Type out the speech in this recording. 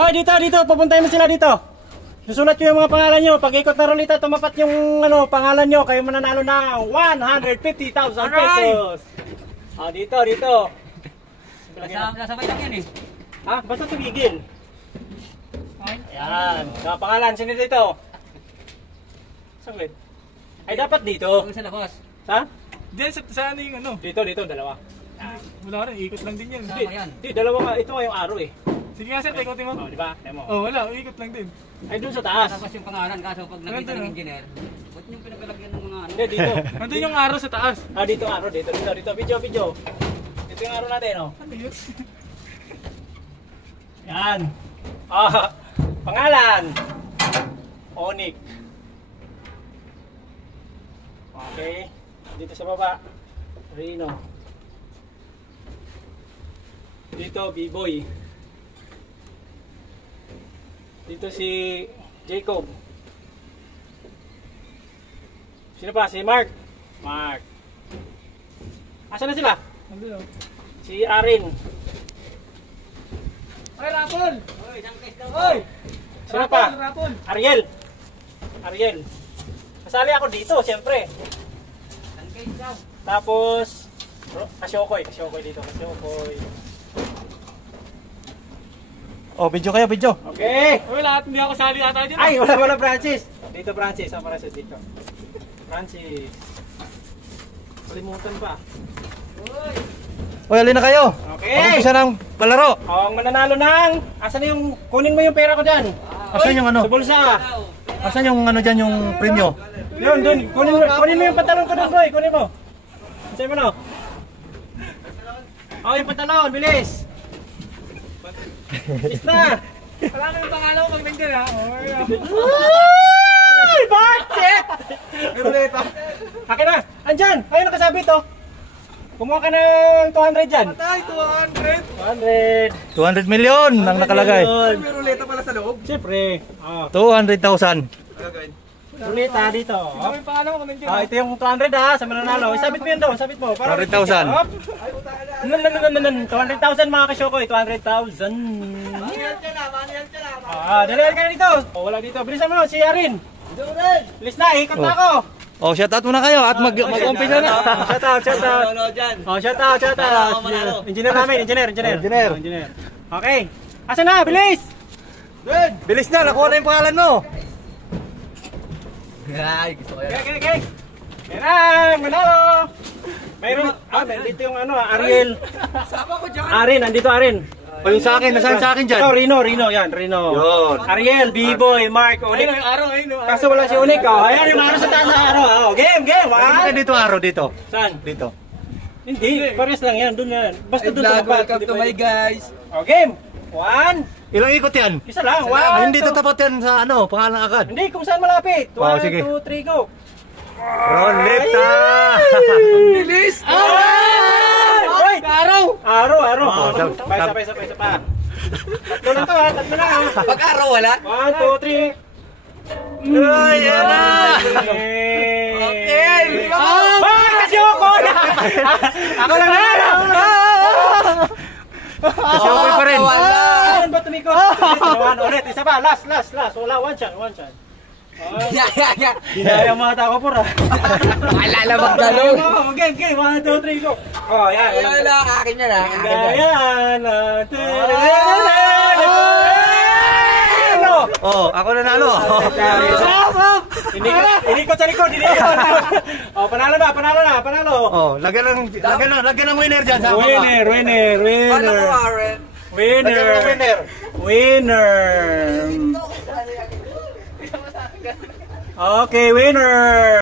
Oh, dito, pupuntahin mo sila dito. Susulat ko yung mga pangalan nyo. Pag ikot na rulita, tumapat yung pangalan nyo. Kayo mananalo ng 150,000 pesos. Oh, dito. Nasabay lang yan eh. Ha? Basta tumigil. Ayan. Pangalan, sino dito? Saglit. Ay, dapat dito. Sa labas. Sa? Diyan sa ano yung ano? Dito, dalawa. Wala rin, ikot lang din yan. Hindi, dalawa nga. Ito nga yung arrow eh. Sige nga sir, ikotin mo. Oh, di ba? Demo. Oh, wala, ikot lang din. Ay, dun sa taas. Tapos yung pangalan, kaso pag nakita ng engineer, ba't yung pinapalagyan ng mga ano? Hindi, dito. Nandun yung araw sa taas. Ah, dito arrow. Dito. Video. Dito yung arrow natin, oh. Ano yun? Yan. Ah, pangalan. Onyx. Okay. Dito sa baba. Rino. Dito, B-Boy. Dito si Jacob. Sino pa? Si Mark. Asan na sila? Nandun. Si Arin. Ay, Rapol! Hoy, isang case daw. Hoy! Sino pa? Rapol! Ariel. Kasali ako dito, siyempre. Isang case daw. Tapos, Kasyokoy dito. Oh, video kayo. Okay. Hoy, lahat hindi ako sali ata dyan. Ay, wala Francis. Dito Francis, Francis dito. Francis. Kalimutan pa. Hoy, alin na kayo? Okay. Umpisa ng palaro. Ang mananalo ng, asan yung, kunin mo yung pera ko dyan. Asan yung ano? Sa bulsa. Asan yung ano dyan yung premyo? Yun, dun. Kunin mo yung pantalon ko dun, boy. Kunin mo. Sa'yo mo, no? Oh, yung pantalon, bilis. Bilis na. Wala na yung pangalan ko pag nandiyan ha. Ay, bakit? Akin na. Andyan. Ayun, nakasabit, oh. Kumuha ka ng 200 dyan. Patay, 200! 200 million ang nakalagay. May ruleta pala sa loob. Siyempre. Oh. 200,000. Ruleta dito. Ano yung pangalan ko kung nandiyan? Ah, ito yung 200 ha, sa mananalo. Isabit mo yun doon, sabit mo. 200,000. 200,000 mga kasyokoy, 200,000. Maniyal ka na. Ah, dalihan ka na dito. Oh, wala dito. Bilisan mo, si Arin. Bilis na, ikot na ako. Oh, shout out muna kayo at mag-umpisa na. Shout out. Oh, shout out. Engineer namin, engineer. Okay. Asa na, bilis. Bilis na, nakuha na yung pangalan mo. Ay, gusto ko yan. Okay. Yan, manalo. Mayroon, nandito yung Ariel. Sama ko dyan. Arin, nandito Arin. O yung sa akin, nasaan sa akin dyan? Ito, Rino. Yun. Yun. Ariel, B-Boy, Mark, Ayun Onyx. yung araw, ayun. Kaso wala si Onyx, oh. Ayan yung araw sa taas na araw. Oh, game. Ay, dito araw, dito. Saan? Dito. Hindi, pares lang yan. Doon yan. Basta doon sa dapat. Welcome to my guys. Oh, game. 1. Ilang ikot yan? Isa lang. Hindi 1, 2. tatapat yan sa ano, pangalan agad. Hindi, kung saan malapit. 1, Oh, sige. 2, 3, go. Ron Lipta! Bilis! Ay! Araw! Oh, Sabay. Tatlo lang to ha, tatlo na ha. Pag-araw wala? 1, 2, 3. Ay, yan na! Okay! Kasi ako! Ako lang na! Kasi okay pa rin. Saan ba tumikot? Ulit, isa pa, last. Wala, one shot. Dinaya mata ko po ra. Alala mag-galong. Game, 1, 2, 3, go. Oh, yan. Wala, akin yan ha. Ayan. Oh, ako nanalo. Inikot sa likod. Oh, panalo na. Oh, lagyan ng winner dyan sa baba. Winner. Okay, winner.